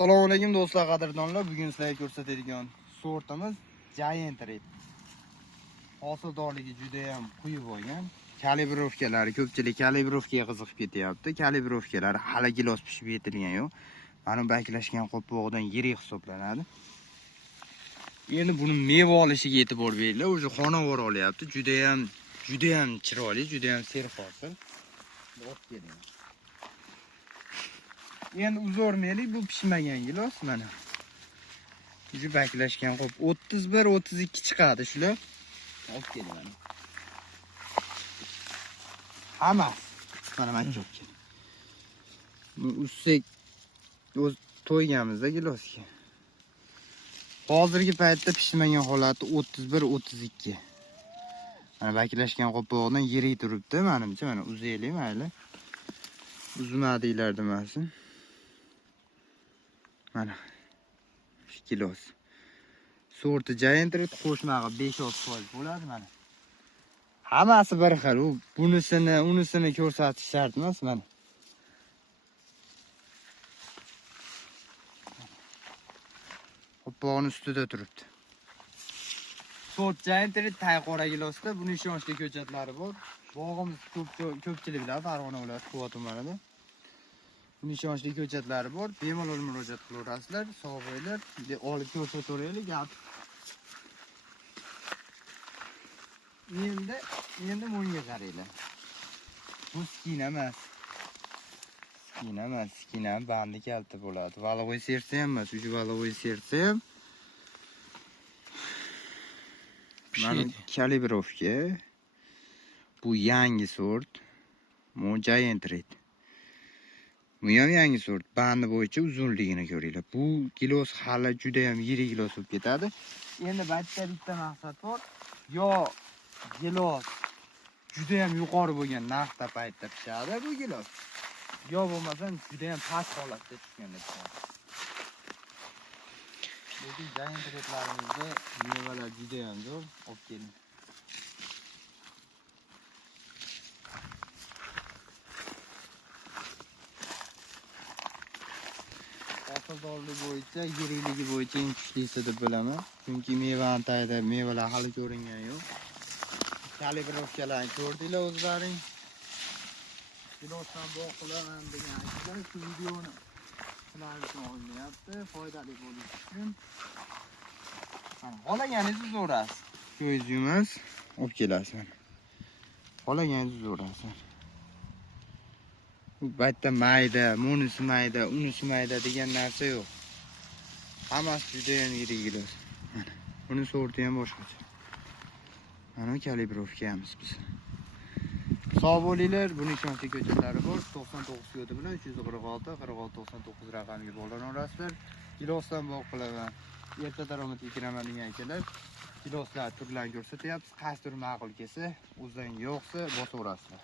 Assalomu alaykum do'stlar, qadrdonlar. Bugun sizlarga ko'rsatadigan sortimiz Giant Red. Hosildorligi juda ham quyi bo'lgan. Kalibrovkalari ko'pchilik kalibrovkaga qiziqib ketyapti. Kalibrovkalar hali gilos pishib yetilgan yo'q. Mana baklashgan qopqog'idan yirik hisoblanadi. Endi buni meva olishiga e'tibor beringlar. O'zi xonavor olyapti. Juda ham chiroyli, juda ham serhosil. Olib keling. Endi uzormaylik, bu pishmagan gilos mana. Uji baklashgan qop 31-32 chiqadi shular. Olib keling. Hammasi mana menga olib keling. Bu ussak o'z to'yganmizda gilosga. Hozirgi paytda pishmagan holati 31-32. Mana baklashgan qopqog'idan yirik turibdi, menimcha mana uzaylik mayli. Uzmadinglar demasin. Mana kilos. Sorti Giant Red qo'shmag'i 5-6% bo'ladi mana. Hammasi bir xil. U unisini ko'rsatish shart emas mana. Qopqog'ining ustida turibdi. Sort Giant Red tayqora gilosda buning ishonchli ko'chatlari bor. Bog'imiz ko'pchilik biladi, Farg'ona viloyati Quva tumanida. Buning ishonchli ko'chatlari bor. Bemalol murojaat qilaverasizlar. Sog' bo'linglar. Olib ko'rsataveraylik gap. Endi bunga qaranglar. Bu skina emas. Skina bandi kalta bo'ladi. Valovoy sersa ham emas, uji valovoy sersa ham. Mana kalibrovka. Bu yangi sort. Bu Giant Red. Bu ham yangi sort. Bandi bo'yicha uzunligini ko'ringlar. Bu gilos hali juda ham yirik gilos bo'lib ketadi. Endi bitta maqsad bor. Yo gilos juda ham yuqori bo'lgan narxda paytda pishadi bu gilos. Yo bo'lmasam juda ham past holatda tushganda pishadi. Lekin Giant Redlarimizda mevalar juda ham zo'r. Olib keling. Hosildorligi bo'yicha, yirikligi bo'yicha eng kuchlisi deb bilaman. Chunki mevani tagida mevalar hali ko'ringan yo'q. Kalibrovkalarni ko'rdinglar o'zlaring. Gilosdan boqilaman degan aytdilar. Shu videoni sizlar uchun olinyapti, foydali bo'lishi uchun. Mana xohlaganingizni so'rasiz. Ko'zingiz emas, olib kelasiz. Xohlaganingizni so'rasiz. Bu bitta mayda, munisi mayda, unisi mayda degan narsa yo'q. Hammasi juda ham yirik gilos. Mana buni sorti ham boshqacha. Mana kalibrovkamiz biz. Sog' bo'linglar, buning ishonchli ko'chatlari bor. 99 kodi bilan 346 46 99 raqamiga bog'lanaverasizlar. Gilosdan bog' qilaman. Erta daromadga kiraman degan akalar, giloslar turlarini ko'rsatyapmiz. Qaysi tur ma'qul kelsa, o'zidan yo'qsa bosaverasizlar.